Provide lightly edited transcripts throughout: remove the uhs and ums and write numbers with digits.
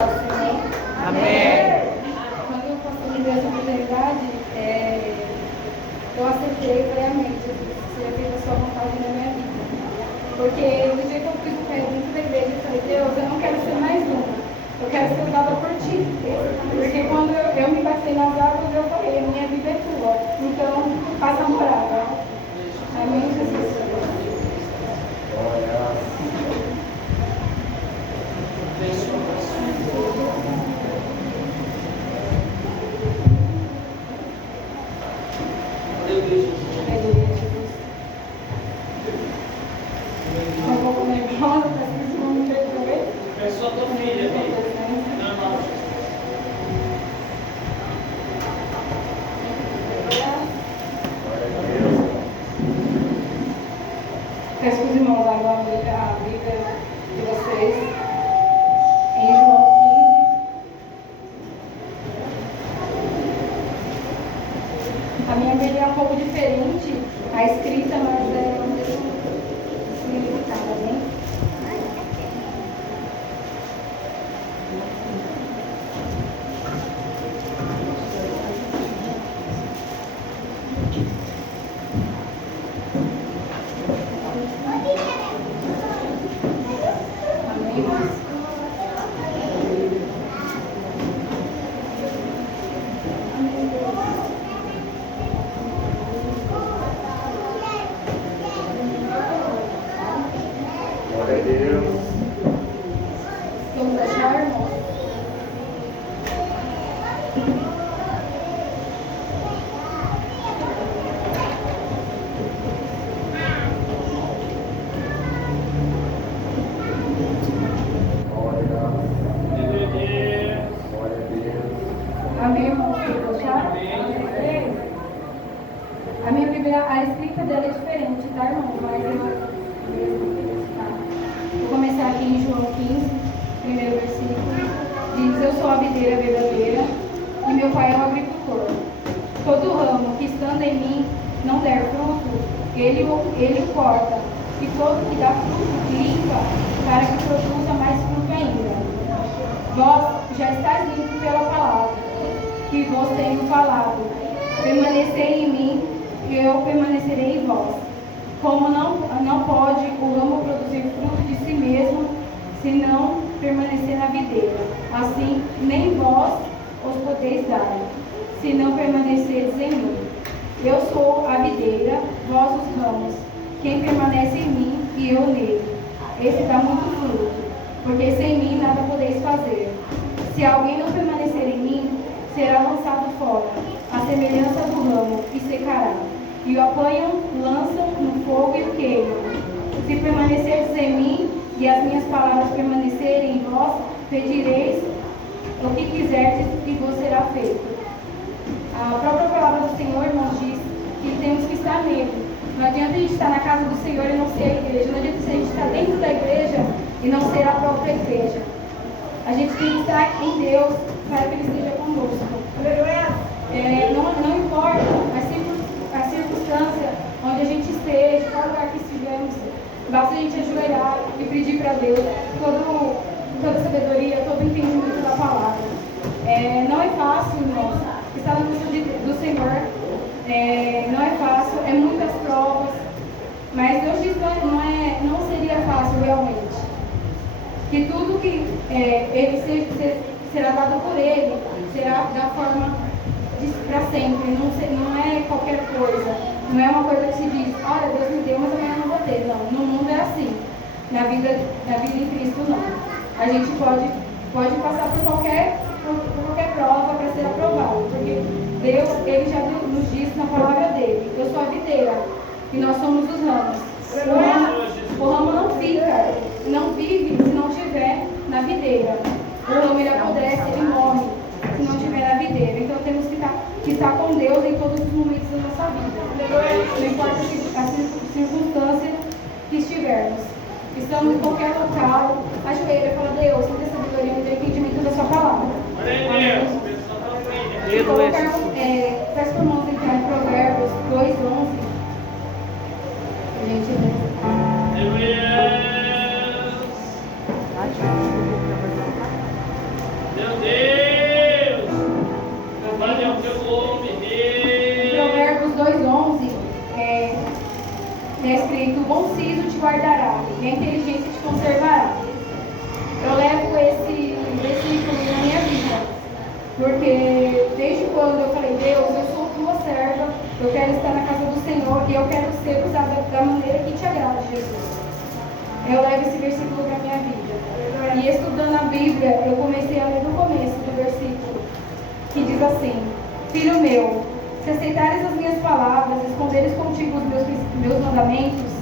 Amém. Quando o pastor me deu essa oportunidade, eu aceitei e falei, amém, Jesus, seja feita a sua vontade na minha vida. Porque no dia que eu fiz o pé dentro da igreja, eu falei, Deus, eu não quero ser mais uma. Eu quero ser usada por ti. Porque quando eu me batei nas águas, eu falei, minha vida é tua. Então, faça morada. Amém, Jesus. Estou um pouco nervosa, mas isso não me perdoe. É só tua filha, não. Peço para os irmãos abrirem a Bíblia de vocês em João 15. A minha Bíblia é um pouco diferente, a escrita, mas é o mesmo significado, né? Glória a Deus. Vamos achar, irmãos? Glória a Deus. Amém, irmãos? Vamos achar? A minha Bíblia, a escrita dela é diferente, tá, irmão? Mas eu vou começar aqui em João 15, primeiro versículo. Diz, eu sou a videira verdadeira e meu pai é o agricultor. Todo ramo que estando em mim não der fruto, ele corta. E todo que dá fruto, limpa, para que produza mais fruto ainda. Vós já estáis limpos pela palavra que vos tenho falado. Permanecei em mim e eu permanecerei em vós. Como não pode o ramo produzir fruto de si mesmo, se não permanecer na videira, assim nem vós os podeis dar, se não permanecerdes em mim. Eu sou a videira, vós os ramos. Quem permanece em mim e eu nele, esse dá muito fruto, porque sem mim nada podeis fazer. Se alguém não permanecer em mim, será lançado fora, à semelhança do ramo, e secará. E o apanham, lançam no fogo e o queimam. Se permanecerdes em mim e as minhas palavras permanecerem em vós, pedireis o que quiserdes e vos será feito. A própria palavra do Senhor nos diz que temos que estar nele. Não adianta a gente estar na casa do Senhor e não ser a igreja. Não adianta a gente estar dentro da igreja e não ser a própria igreja. A gente tem que estar em Deus para que Ele esteja conosco. Não importa a circunstância onde a gente esteja, qual lugar que estivermos, basta a gente ajoelhar e pedir para Deus toda sabedoria, todo entendimento da palavra. Não é fácil, irmãos, estar na presença do Senhor. Não é fácil, é muitas provas, mas Deus diz que não seria fácil realmente. Que tudo que Ele será dado por Ele, será da forma para sempre, não é qualquer coisa, não é uma coisa que se diz, olha, Deus me deu, mas amanhã eu não vou ter. Não, no mundo é assim, na vida em Cristo não. A gente pode passar por qualquer prova para ser aprovado, porque Deus, Ele já nos diz na palavra dele, eu sou a videira e nós somos os ramos. O ramo não vive se não estiver na videira. O ramo ele apodrece, ele morre se não estiver na videira. Então temos que estar com Deus em todos os momentos da nossa vida. Não importa a circunstância que estivermos. Estamos em qualquer local, ajoelha e fala, Deus, me dê sabedoria e entendimento da sua palavra. Amém. Peço para o irmão entrar em Provérbios 2:11. Gente, Meu Deus! Louvado é o teu nome, Em Deus! Provérbios 2:11 é escrito: o bom siso te guardará e a inteligência te conservará. Eu levo esse versículo na minha vida, porque desde quando eu falei, Deus, eu sou tua serva, eu quero estar na casa do Senhor e eu quero ser usada da maneira que te agrada, Jesus. Eu levo esse versículo para a minha vida. E estudando a Bíblia, eu comecei a ler no começo do versículo, que diz assim: Filho meu, se aceitares as minhas palavras, esconderes contigo os meus mandamentos,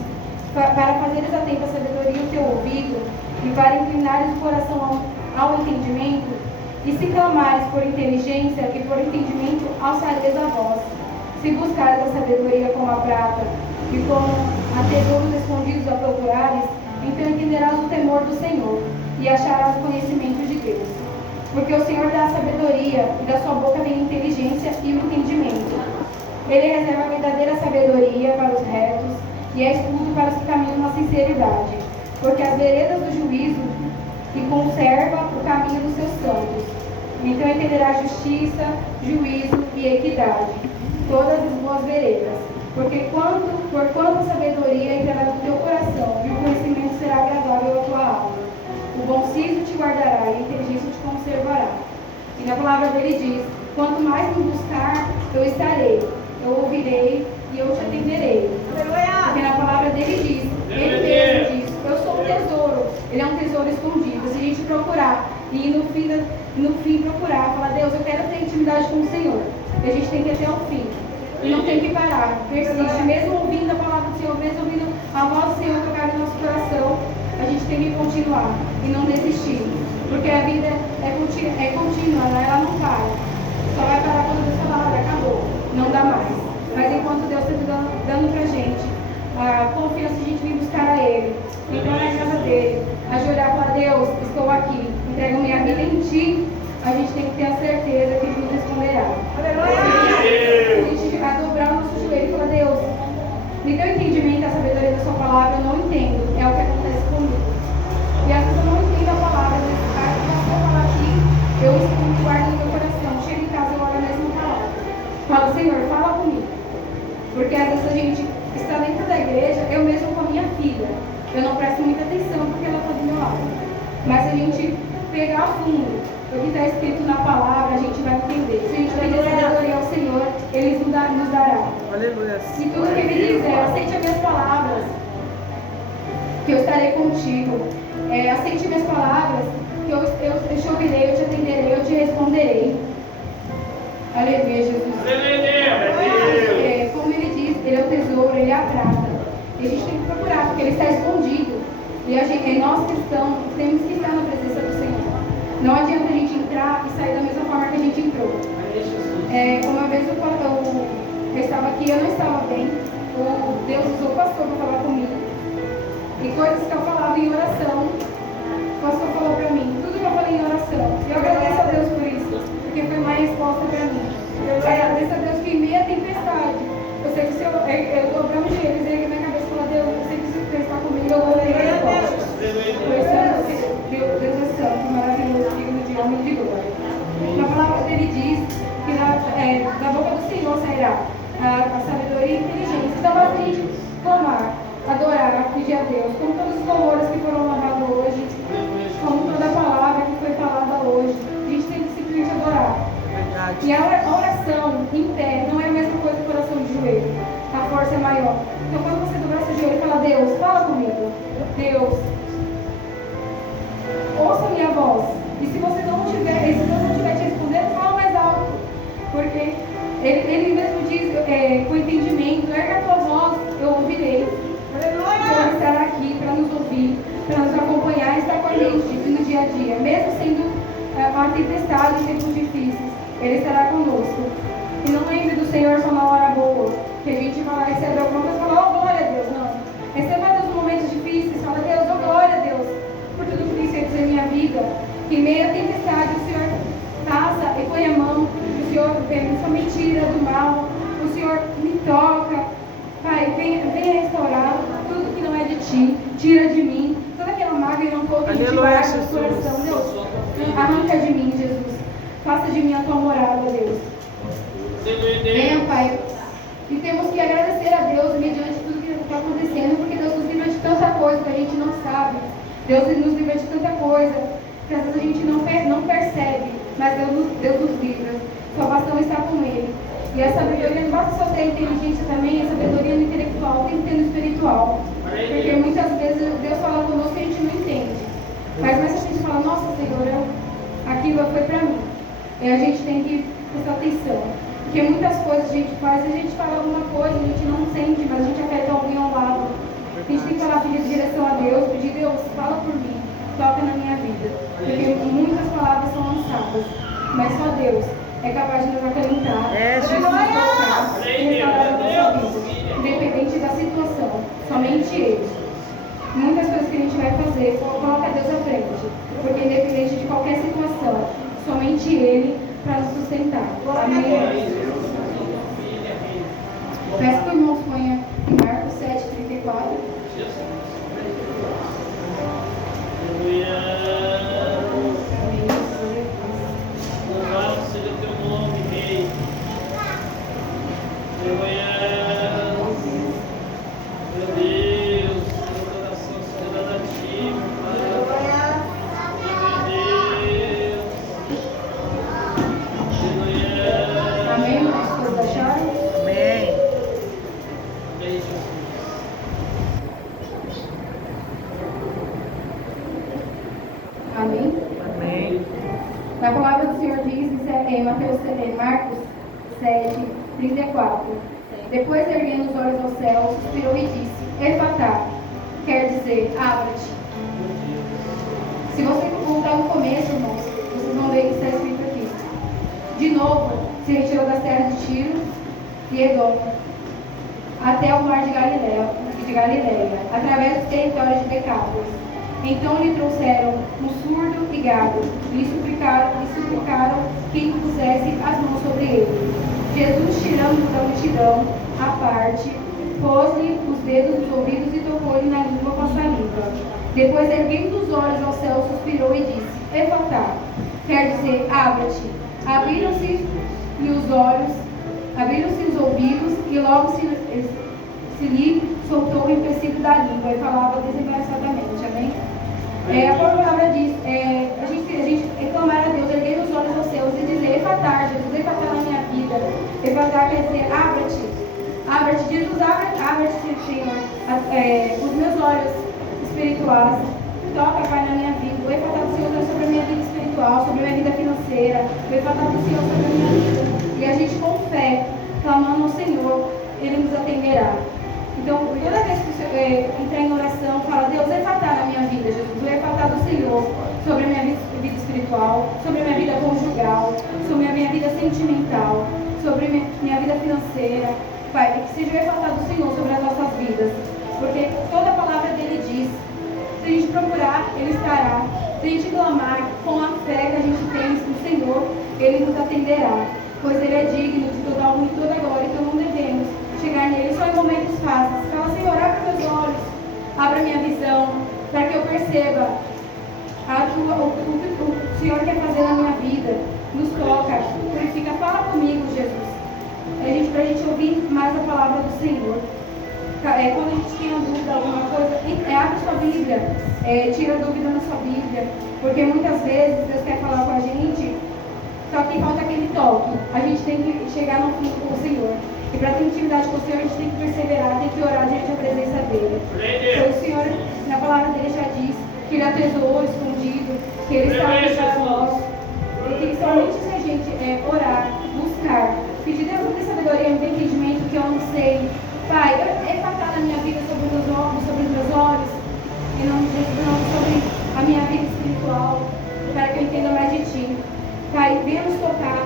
para fazeres atento à sabedoria o teu ouvido, e para inclinares o coração ao entendimento, e se clamares por inteligência, e por entendimento alçareis a voz. Se buscares a sabedoria como a prata, e como a tesouros escondidos a procurares, então entenderás o temor do Senhor, e acharás o conhecimento de Deus. Porque o Senhor dá a sabedoria, e da sua boca vem a inteligência e o entendimento. Ele reserva a verdadeira sabedoria para os retos, e é escudo para os que caminham na sinceridade. Porque as veredas do juízo, e conserva o caminho dos seus santos. Então entenderá justiça, juízo e equidade, todas as boas veredas. Porque por quanto a sabedoria entrará no teu coração, e o conhecimento será agradável à tua alma. O bom siso te guardará, e a inteligência te conservará. E na palavra dele diz: quanto mais me buscar, eu estarei, eu ouvirei e eu te atenderei. Porque na palavra dele diz, ele mesmo diz: eu sou um tesouro, ele é um tesouro escondido. Se a gente procurar, e no fim procurar, falar, Deus, eu quero ter intimidade com o Senhor, e a gente tem que ir até o fim. E não tem que parar, persiste, mesmo ouvindo a palavra do Senhor, mesmo ouvindo a voz do Senhor tocar no nosso coração, a gente tem que continuar e não desistir. Porque a vida é contínua, ela não para. Só vai parar quando Deus falar, acabou, não dá mais. Mas enquanto Deus está dando pra gente a confiança de a gente vir buscar a Ele, entrar na casa dele, ajoelhar e falar, Deus, estou aqui, entrego minha vida em Ti, a gente tem que ter a certeza que Ele nos responderá. A gente vai dobrar o nosso joelho e falar, Deus, me dê o entendimento, a sabedoria da sua palavra, eu não entendo, é o que acontece comigo. E às vezes eu não entendo a palavra, mas a sua palavra aqui, eu escuto, guardo no meu coração, chego em casa, eu olho a mesma palavra. Falo, Senhor, fala comigo. Porque às vezes a gente está dentro da igreja, eu mesmo com a minha filha, eu não presto muita atenção porque ela está do meu lado. Mas se a gente pegar a fundo o que está escrito na palavra, a gente vai entender. Se a gente pedir sabedoria ao Senhor, Ele nos dará. Aleluia. E tudo que Ele dizer, aceite as minhas palavras, que eu estarei contigo. Aceite minhas palavras, que eu te ouvirei, eu te atenderei, eu te responderei. Aleluia, Jesus. Como Ele diz, Ele é o tesouro, Ele é a prata. E a gente tem que procurar, porque Ele está escondido. E nós cristãos temos que estar na presença do Senhor. Não adianta a gente entrar e sair da mesma forma que a gente entrou. Uma vez eu estava aqui, eu não estava bem. Deus usou o pastor para falar comigo. E coisas que eu falava em oração, o pastor falou para mim, tudo que eu falei em oração. E eu agradeço a Deus por isso, porque foi uma resposta para mim. Eu agradeço a Deus que em meio à tempestade, eu sei que se eu dobrar os joelhos, erguer minha cabeça e falar, Deus, eu sei que se você está comigo, eu vou ter resposta. Deus é santo, maravilhoso, digno de honra e de glória. Na palavra dele diz que da boca do Senhor sairá a sabedoria e a inteligência. Então, basta a gente clamar, adorar, pedir a Deus, como todos os louvores que foram lavados hoje, como toda a palavra que foi falada hoje. A gente tem que simplesmente adorar. E a oração em pé não é a mesma coisa que a oração de joelho. A força é maior. Então, quando você dobrar seu joelho e falar, Deus, fala comigo. Deus, ouça a minha voz. E se você não tiver, se Deus não estiver te respondendo, fala mais alto. Porque Ele mesmo diz, com entendimento, erga a tua voz, eu ouvirei. Ele estará aqui para nos ouvir, para nos acompanhar e estar com a gente no dia a dia. Mesmo sendo uma tempestade em tempos difíceis, Ele estará conosco. E não lembre do Senhor só na hora boa, que a gente vai lá e recebe alguma coisa e fala, oh glória a Deus, não. Receba Deus nos momentos difíceis, fala, Deus, oh glória a Deus, por tudo que tem feito na minha vida. Que em meio à tempestade o Senhor passa e põe a mão, o Senhor me tira do mal, o Senhor me toca. Pai, venha restaurar tudo que não é de Ti, tira de mim toda aquela mágoa e rancor que a gente guarda no coração, Deus. Arranca de mim, Jesus. Faça de mim a tua morada, Deus. Venha, Pai. E temos que agradecer a Deus mediante tudo que está acontecendo, porque Deus nos livra de tanta coisa que a gente não sabe. Deus nos livra de tanta coisa que às vezes a gente não percebe, mas Deus nos livra. Salvação está com Ele. E a sabedoria não basta só ter a inteligência também, a sabedoria no intelectual tem que ter no espiritual. Porque muitas vezes Deus fala conosco e a gente não entende. Mas a gente fala, nossa Senhor, aquilo foi para mim. E a gente tem que prestar atenção. Porque muitas coisas a gente faz, a gente fala alguma coisa, a gente não sente, mas a gente afeta alguém ao lado. A gente tem que falar, pedir direção a Deus, pedir, Deus, fala por mim, toca na minha vida. Porque muitas palavras são lançadas, mas só Deus é capaz de nos acalentar, de nos tocar e restaurar a nossa vida, independente da situação, somente Ele. Muitas coisas que a gente vai fazer, coloca Deus à frente, porque independente de qualquer situação, somente Ele para nos sustentar. Amém? Peço que o irmão ponha em Marcos 7:34. Louvado seja o teu nome, Rei. Meu Deus, toda oração seja dada a ti, Pai. Meu Deus. Amém? As coisas acharam? Amém. Amém, Jesus. Amém? Amém. Na palavra do Senhor diz em Marcos 7:34. Depois, erguendo os olhos ao céu, suspirou e disse: Efatá, quer dizer, abra-te. Se você voltar no começo, irmãos, vocês vão ver que está escrito aqui. De novo, se retirou das terras de Tiro e Edom, até o mar de Galileia, através do território de Decápolis. Então lhe trouxeram um surdo e gado, e lhe suplicaram que pusesse as mãos sobre ele. Jesus, tirando da multidão à parte, pôs-lhe os dedos nos ouvidos e tocou-lhe na língua com a saliva. Depois, erguendo os olhos ao céu, suspirou e disse: Efatá, quer dizer, abra-te. Abriram-se-lhe os olhos, abriram-se os ouvidos, e logo se lhe soltou o empecilho da língua e falava desembaraçadamente. Amém? A palavra diz, a gente reclamar a Deus, erguer os olhos aos céus e dizer: Efatá, Jesus, efatá na minha vida. Efatá quer dizer, abra-te. Abra-te, Jesus, abra-te, Senhor, os meus olhos espirituais. Toca, Pai, na minha vida. O efatá do Senhor é sobre a minha vida espiritual, sobre a minha vida financeira. O efatá do Senhor é sobre a minha vida. E a gente, com fé, clamando ao Senhor, Ele nos atenderá. Então, toda vez que você entrar em oração, fala: Deus, efatá na minha vida, Jesus. O efatá do Senhor sobre a minha vida espiritual, sobre a minha vida conjugal, sobre a minha vida sentimental, sobre a minha vida financeira. Pai, que seja o efatá do Senhor sobre as nossas vidas. Porque toda a palavra dele diz: se a gente procurar, Ele estará. Se a gente clamar com a fé que a gente tem no Senhor, Ele nos atenderá. Pois Ele é digno de toda a honra e toda a glória. Então não devemos chegar nele só em momentos fáceis. Fala: Senhor, abre meus olhos, abra minha visão, para que eu perceba o que o Senhor quer fazer na minha vida. Nos toca, purifica, fala comigo, Jesus. Para a gente ouvir mais a palavra do Senhor. Quando a gente tem uma dúvida, alguma coisa, abre sua Bíblia, tira a dúvida na sua Bíblia, porque muitas vezes Deus quer falar com a gente, só que falta aquele toque. A gente tem que chegar no fim com o Senhor. E para ter intimidade com o Senhor, a gente tem que perseverar, tem que orar diante da presença dele. Então, o Senhor, na palavra dele, já diz que Ele é tesouro escondido, que Ele está aqui para nós. E que somente se a gente orar, buscar, pedir Deus, me dê sabedoria, me dê entendimento que eu não sei. Pai, efatá na minha vida sobre os meus olhos, sobre os meus olhos, e não sobre a minha vida espiritual, para que eu entenda mais de Ti. Pai, venha nos tocar,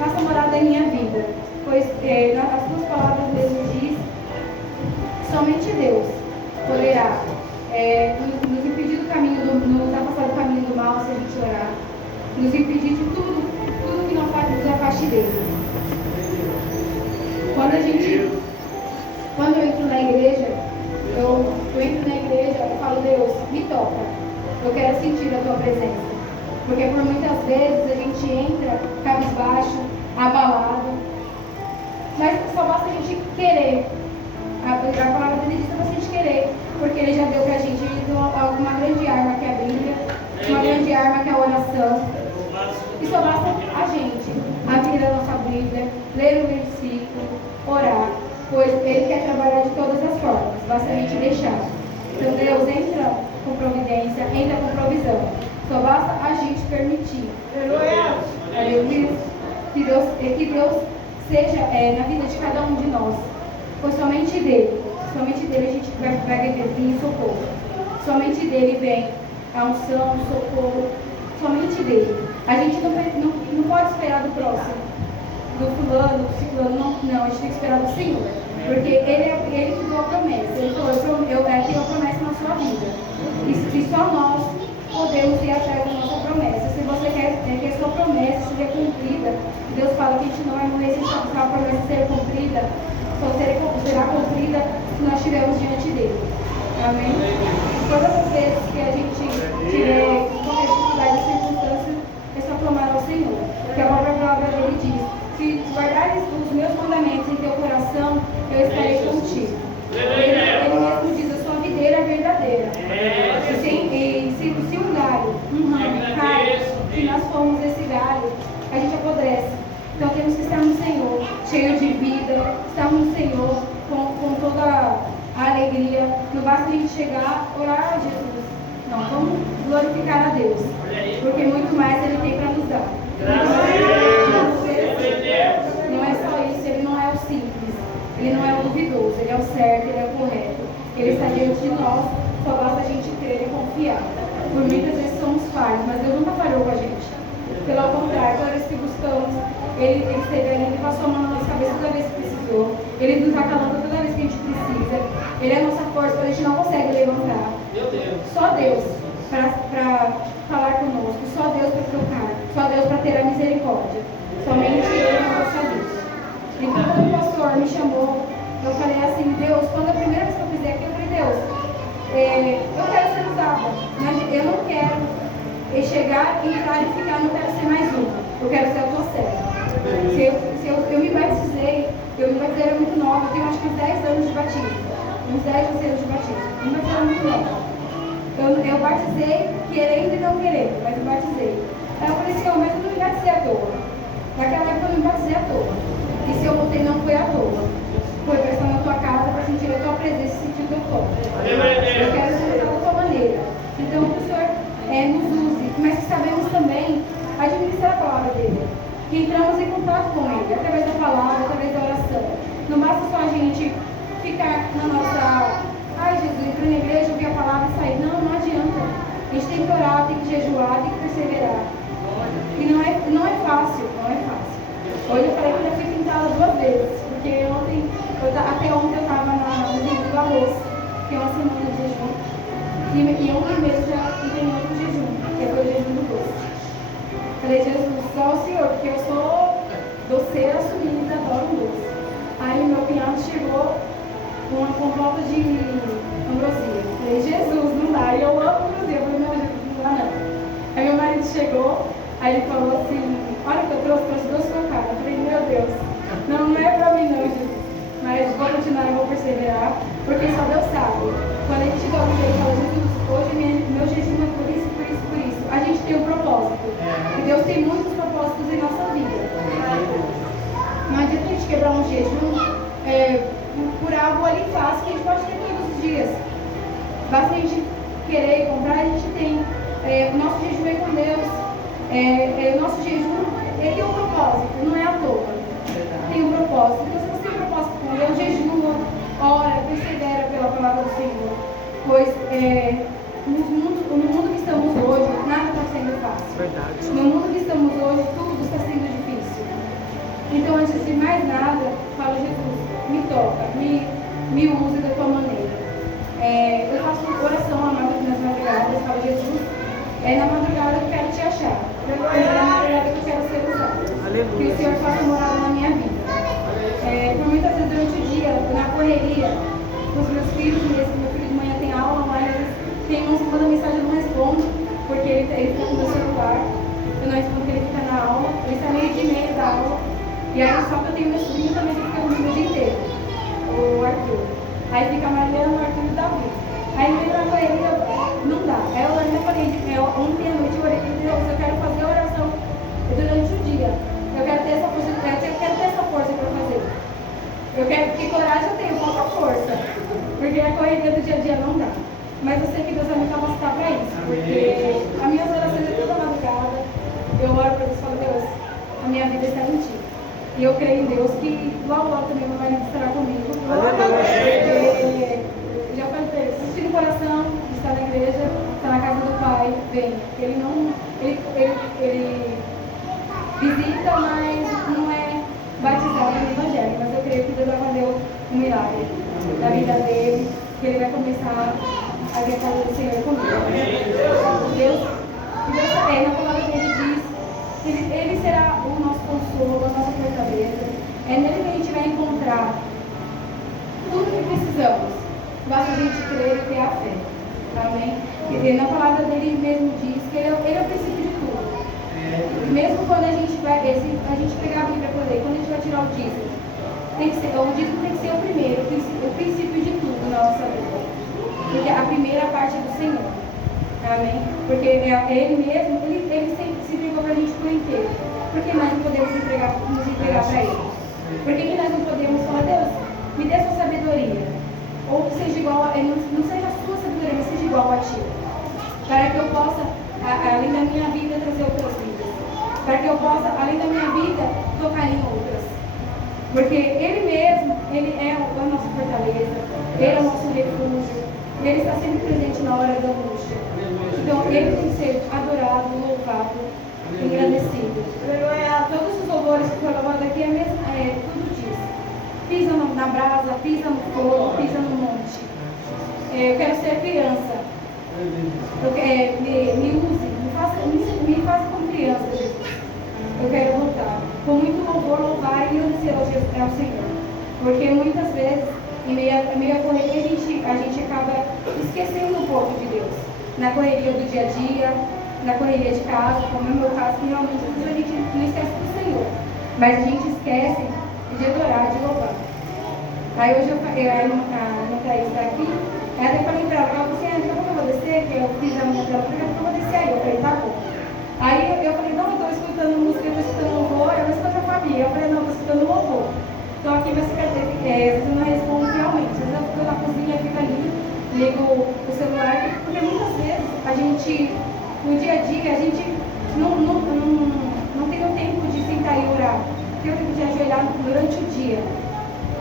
faça morada em minha vida, pois as Tuas palavras mesmo diz, somente Deus poderá nos impedir do caminho, nos afastar do caminho do mal se a gente orar, nos impedir de tudo que não faz nos afaste dele. Quando eu entro na igreja, eu falo: Deus, me toca. Eu quero sentir a Tua presença. Porque por muitas vezes a gente entra gente querer. A palavra dele diz para a gente querer, porque ele já deu para a gente uma grande arma que é a Bíblia, uma grande arma que é a oração. E só basta a gente abrir a nossa Bíblia, ler o versículo, orar, pois ele quer trabalhar de todas as formas, basta a gente deixar. Então Deus entra com providência, entra com provisão. Só basta a gente permitir. Aleluia. Que Deus seja na vida de cada um de nós. Pois somente dele a gente vai vir socorro. Somente dele vem a unção, o socorro. Somente dele. A gente não pode esperar do próximo, do fulano, do ciclano, não. A gente tem que esperar do Senhor. Porque ele que deu a promessa. Ele falou, eu tenho a promessa na sua vida. E só nós podemos ir atrás da nossa promessa. Se você quer que a sua promessa seja cumprida, Deus fala que a gente não vai morrer se a promessa ser cumprida. Só será cumprida se nós estivermos diante dele. Amém? Todas as vezes que a gente tiver qualquer dificuldade ou circunstância, é só clamar ao Senhor. Porque a própria palavra dele diz: se guardares os meus mandamentos em teu coração, eu estarei contigo. Ele mesmo diz: eu sou a videira verdadeira. E se um galho, cai, se nós formos esse galho, a gente apodrece. Então temos que estar no Senhor, cheio de vida, estar no Senhor com toda a alegria. Não basta a gente chegar, orar a Jesus. Não, vamos glorificar a Deus, porque muito mais Ele tem para nos dar. Não é só isso, Ele não é o simples, Ele não é o duvidoso, Ele é o certo, Ele é o correto. Ele está diante de nós, só basta a gente crer e confiar. Por muitas vezes somos falhos, mas Deus nunca falhou com a gente. Pelo contrário, toda vez que buscamos, Ele esteve ali, Ele passou a mão na nossa cabeça toda vez que precisou. Ele nos acalanta toda vez que a gente precisa. Ele é a nossa força quando a gente não consegue levantar. Só Deus para falar conosco, só Deus para tocar, só Deus para ter a misericórdia. Somente Ele é a nossa luz. Então, quando o pastor me chamou, eu falei assim: Deus, quando a primeira vez que eu fizer aqui, eu falei: Deus, eu quero ser usada, mas eu não quero chegar, entrar e ficar, não quero ser mais uma, eu quero ser a tua serva. Eu me batizei era muito nova, eu tenho acho que uns 10 anos de batismo, uns 10 ou 12 anos de batismo, mas era muito nova. Eu batizei querendo e não querendo, mas eu batizei. Aí eu falei: Senhor, mas eu não me batizei à toa. Naquela época eu não me batizei à toa. E se eu voltei, não foi à toa. Foi para estar na tua casa, para sentir a tua presença e sentir o teu toque. Eu quero ser da tua maneira. Então, que o Senhor nos use, mas que sabemos também administrar a palavra dele. Que entramos em contato com ele, através da palavra, através da oração. Não basta só a gente ficar na nossa... Ai, Jesus, entrar na igreja, ouvir a palavra e sair. Não adianta. A gente tem que orar, tem que jejuar, tem que perseverar. E não é fácil, não é fácil. Hoje eu falei que eu fui tentada 2 vezes, porque até ontem eu estava no jejum do arroz, que é uma semana de jejum. E ontem mesmo já entrei em outro jejum, que foi o jejum do doce. Falei: Jesus, só o Senhor, porque eu sou doceira assumida, adoro um doce. Aí meu cunhado chegou com uma compota de ambrosia. Falei: Jesus, não dá. E eu amo ambrosia. Eu falei: não, Jesus, não dá não. Aí meu marido chegou, aí ele falou assim: olha o que eu trouxe doce cocada. Eu falei: meu Deus, não é pra mim não, Jesus. Mas vou continuar e vou perseverar, porque só Deus sabe. Quando a gente chega alguém e fala: Jesus, hoje meu jejum é por isso, por isso, por isso. A gente tem um propósito. E Deus tem muitos propósitos em nossa vida. Não adianta a gente quebrar um jejum por algo ali fácil que a gente pode ter todos os dias. Basta a gente querer comprar, a gente tem. O nosso jejum é com Deus. O nosso jejum tem um propósito, não é à toa. Tem um propósito. Então, se você tem um propósito com Deus, jejua, ora, persevera pela palavra do Senhor. Pois no mundo que estamos hoje, nada está sendo fácil. Verdade. No mundo que estamos hoje, tudo está sendo difícil. Então, antes de mais nada, fala: Jesus, me toca, me use da tua maneira. Eu faço oração amada nas madrugadas, falo: Jesus, na madrugada eu quero te achar. É na madrugada que eu quero ser usado. Que o Senhor faça morada na minha vida. Por muitas vezes durante o dia, na correria, com os meus filhos mesmo, meu filho de manhã tem aula, mas às vezes tem uns que mandam mensagem, eu não respondo, porque ele fica com o meu celular. Eu não respondo porque ele fica na aula, ele está meio de meio da aula. E aí só que eu tenho meu sobrinho também que fica comigo o dia inteiro. Aí fica a Mariana, o Arthur e o Davi. Aí no meio da correria, não dá. Aí eu ainda falei, ontem à noite eu orei para Deus, eu quero fazer oração durante o dia. Eu quero ter essa força, para fazer. Eu quero, porque coragem eu tenho, falta força. Porque a correria do dia a dia não dá. Mas eu sei que Deus vai me capacitar para isso. Porque as minhas orações é toda madrugada. Eu oro para Deus e falo, Deus, a minha vida está em Ti. E eu creio em Deus que logo também meu marido estará comigo. Já falei para ele, se no coração, está na igreja, está na casa do Pai, vem. Ele não. Ele visita, mas não é batizado no Evangelho. Mas eu creio que Deus vai fazer um milagre na vida dele, que ele vai começar a ver a casa do Senhor comigo. Deus na palavra dele diz que ele será o nosso consolo, a nossa fortaleza. É nele que a gente vai encontrar tudo que precisamos. Basta a gente crer e ter a fé. Amém? E na palavra dele mesmo diz que ele é o princípio de tudo. Mesmo quando a gente vai, a gente pegar a Bíblia para ler, quando a gente vai tirar o dízimo, o dízimo tem que ser o primeiro, o princípio de tudo na nossa vida. Porque a primeira parte é do Senhor. Amém? Porque Ele mesmo, Ele sempre se entregou para a gente por inteiro. Por que nós não podemos nos entregar para Ele? Por que nós não podemos falar, Deus, me dê sua sabedoria? Ou que seja igual a Ele, não seja a sua sabedoria, mas seja igual a Ti. Para que eu possa, além da minha vida, trazer outras vidas. Para que eu possa, além da minha vida, tocar em outras. Porque Ele mesmo, Ele é a nossa fortaleza, Ele é o nosso refúgio, Ele está sempre presente na hora da angústia. Então, Ele tem que ser adorado, louvado, engrandecido. Todos os louvores que foram louvados aqui, tudo diz. Pisa na brasa, pisa no fogo, pisa no monte. Eu quero ser criança. Me use, me faça como criança, Jesus. Eu quero voltar. Com muito louvor, louvar e agradecer ao Senhor. Porque muitas vezes, em meio à correria, a gente acaba esquecendo um pouco de Deus. Na correria do dia a dia, na correria de casa, como é o meu caso, que realmente às vezes a gente não esquece do Senhor. Mas a gente esquece de adorar, de louvar. Aí hoje a irmã Thaís está aqui, aí até falei para ela, você daqui a pouco eu vou descer, que eu fiz a música dela, daqui a pouco eu vou descer aí. Eu falei, tá bom. Aí eu falei, não, eu estou escutando música, eu estou escutando louvor, eu vou escutar a família. Eu falei, não, eu estou escutando louvor. Estou aqui, mas às vezes eu não respondo realmente. Às vezes eu fico na cozinha, fico ali, ligo o celular, porque muitas vezes a gente, no dia a dia, a gente não tem o tempo de sentar e orar, tem o tempo de ajoelhar durante o dia.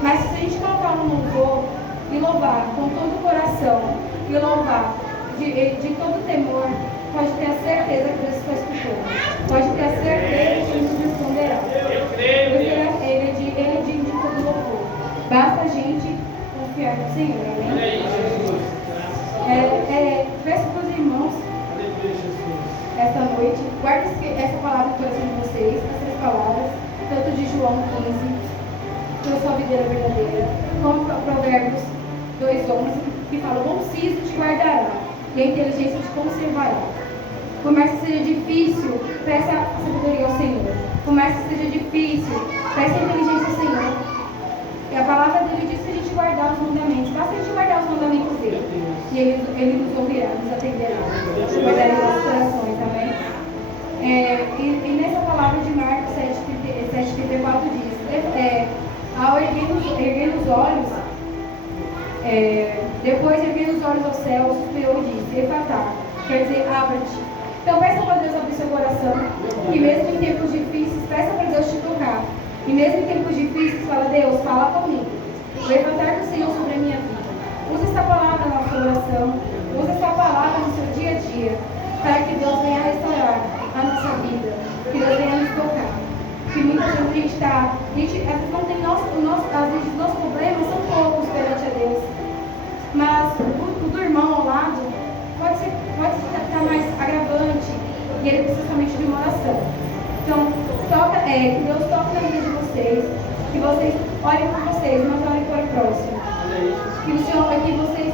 Mas se a gente colocar um louvor e louvar com todo o coração, e louvar de todo temor, pode ter a certeza que Deus está escutando. Pode ter a certeza que Ele nos responderá. Porque Ele é digno de todo louvor. Basta a gente confiar no Senhor. Amém? Peço para os irmãos esta noite, guarde essa palavra no coração de vocês, as 3 palavras, tanto de João 15, que eu sou a videira verdadeira, como Provérbios 2:11, que fala, o bom siso te guardará e a inteligência te conservará. Por mais que seja difícil, peça a sabedoria ao Senhor. Por mais que seja difícil, peça a inteligência ao Senhor. E a palavra dele diz que a gente guardar os mandamentos. Basta a gente guardar os mandamentos dele. E ele nos ouvirá, nos atenderá. Guardará os nossos corações, amém? E nessa palavra de Marcos 7:34 diz, ao erguer os olhos, depois erguer os olhos ao céu, suspirou e disse, efatá, quer dizer, abra-te. Então peça para Deus abrir seu coração, e mesmo em tempos difíceis, peça para Deus te tocar. E mesmo em tempos difíceis, fala, Deus, fala comigo. O levantar do Senhor sobre a minha vida. Use essa palavra na sua oração, use essa palavra no seu dia a dia, para que Deus venha restaurar a nossa vida, que Deus venha nos tocar. Que muitas vezes a gente às vezes não tem às vezes os nossos problemas são poucos perante a Deus. Mas o do irmão ao lado pode estar mais agravante e ele precisa somente de uma oração. Então, que Deus toque na vida de vocês, que vocês orem por vocês, mas orem por o próximo. Que o Senhor, que vocês,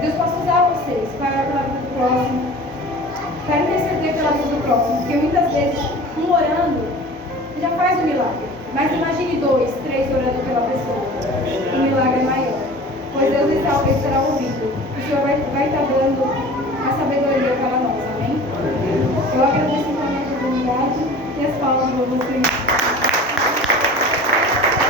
Deus possa usar vocês para orar pela vida do próximo, para interceder pela vida do próximo, porque muitas vezes, um orando, já faz um milagre. Mas imagine 2, 3.